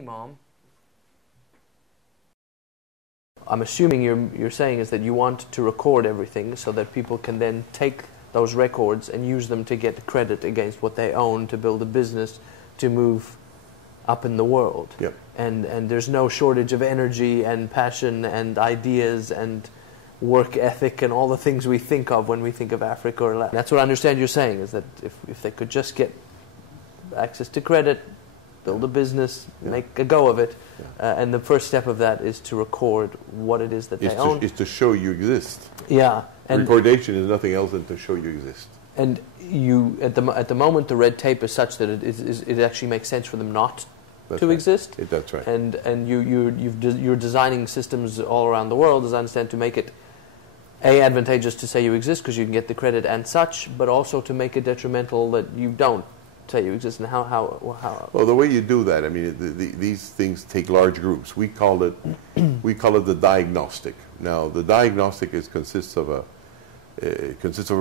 me, Mom. I'm assuming you're saying is that you want to record everything so that people can then take those records and use them to get credit against what they own to build a business to move up in the world. Yep. And there's no shortage of energy and passion and ideas and work ethic and all the things we think of when we think of Africa or Latin. That's what I understand you're saying, is that if they could just get access to credit, build a business, make a go of it, and the first step of that is to record what it is that they own. Is to show you exist. Yeah. And recordation is nothing else than to show you exist. And you, at the moment, the red tape is such that it actually makes sense for them not to exist. That's right. And you're designing systems all around the world, as I understand, to make it advantageous to say you exist because you can get the credit and such, but also to make it detrimental that you don't say you exist. And how? Well, the way you do that, I mean, these things take large groups. We call it the diagnostic. Now, the diagnostic consists of a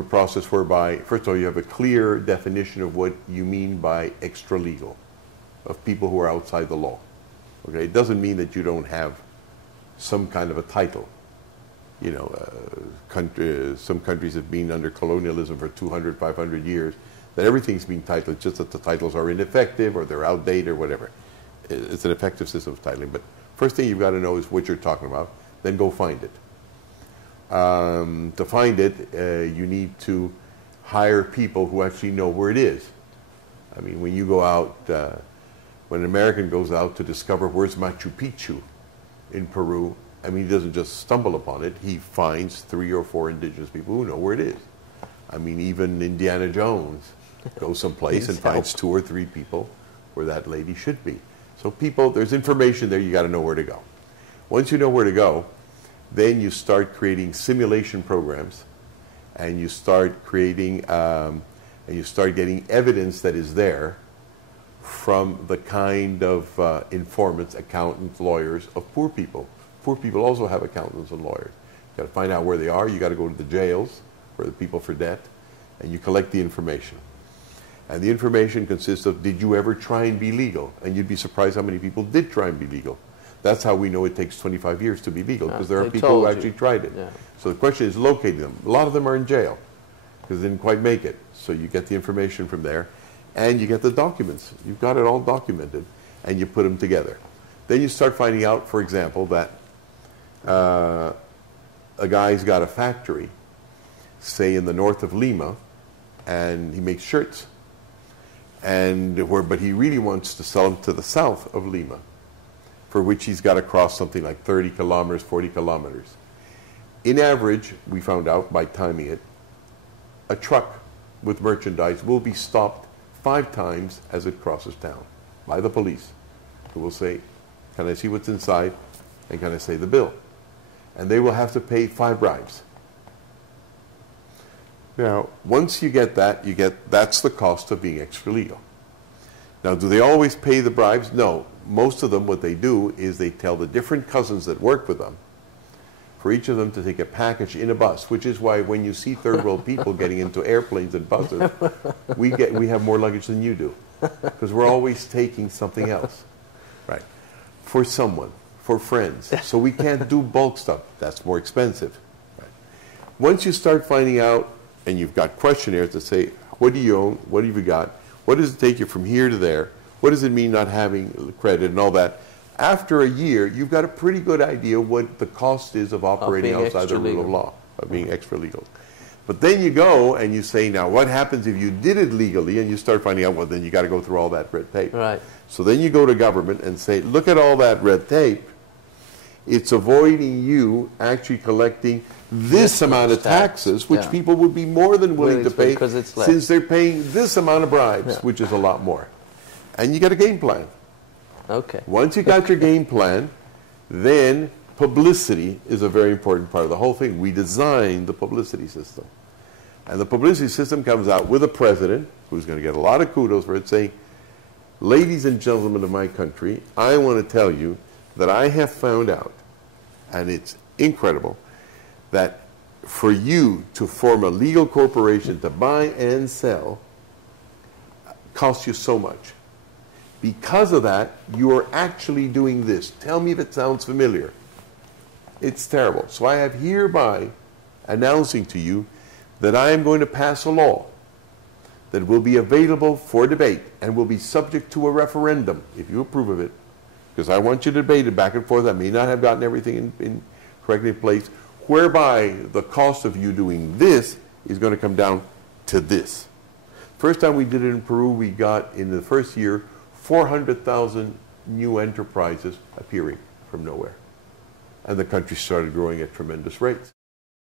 process whereby, first of all, you have a clear definition of what you mean by extra-legal, of people who are outside the law. Okay, it doesn't mean that you don't have some kind of a title. You know, some countries have been under colonialism for 200, 500 years, that everything's been titled, just that the titles are ineffective or they're outdated or whatever. It's an effective system of titling. But first thing you've got to know is what you're talking about, then go find it. To find it, you need to hire people who actually know where it is. I mean, when you go out, when an American goes out to discover where's Machu Picchu in Peru, I mean, he doesn't just stumble upon it. He finds 3 or 4 indigenous people who know where it is. I mean, even Indiana Jones goes someplace and finds 2 or 3 people where that lady should be. So people, there's information there, you got to know where to go. Once you know where to go, then you start creating simulation programs, and you start creating, and you start getting evidence that is there from the kind of informants, accountants, lawyers of poor people. Poor people also have accountants and lawyers. You got to find out where they are. You got to go to the jails for the people for debt, and you collect the information. And the information consists of, did you ever try and be legal? And you'd be surprised how many people did try and be legal. That's how we know it takes 25 years to be legal, because there are people who actually tried it. Yeah. So the question is locating them. A lot of them are in jail because they didn't quite make it. So you get the information from there, and you get the documents. You've got it all documented, and you put them together. Then you start finding out, for example, that a guy's got a factory, say in the north of Lima, and he makes shirts. But he really wants to sell them to the south of Lima, for which he's got to cross something like 30 kilometers, 40 kilometers. In average, we found out by timing it, a truck with merchandise will be stopped 5 times as it crosses town by the police, who will say, can I see what's inside, and can I say the bill? And they will have to pay 5 bribes. Now, once you get that, that's the cost of being extra-legal. Now, do they always pay the bribes? No. Most of them, what they do is they tell the different cousins that work with them, for each of them to take a package in a bus, which is why when you see third world people getting into airplanes and buses, we have more luggage than you do, because we're always taking something else, right? For someone, for friends. So we can't do bulk stuff. That's more expensive. Right? Once you start finding out, and you've got questionnaires that say, what do you own? What have you got? What does it take you from here to there? What does it mean not having credit and all that? After a year, you've got a pretty good idea what the cost is of operating outside the rule of law, of being extra legal. But then you go and you say, now what happens if you did it legally, and you start finding out, well, then you got to go through all that red tape. Right. So then you go to government and say, look at all that red tape. It's avoiding you actually collecting this amount of taxes, which people would be more than willing to pay since they're paying this amount of bribes, which is a lot more. And you get a game plan. Okay. Once you got your game plan, then publicity is a very important part of the whole thing. We designed the publicity system. And the publicity system comes out with a president who's going to get a lot of kudos for it, saying, ladies and gentlemen of my country, I want to tell you that I have found out, and it's incredible, that for you to form a legal corporation to buy and sell costs you so much. Because of that, you are actually doing this. Tell me if it sounds familiar. It's terrible. So I have hereby announcing to you that I am going to pass a law that will be available for debate and will be subject to a referendum, if you approve of it, because I want you to debate it back and forth. I may not have gotten everything in correctly in place, whereby the cost of you doing this is going to come down to this. First time we did it in Peru, we got, in the first year, 400,000 new enterprises appearing from nowhere. And the country started growing at tremendous rates.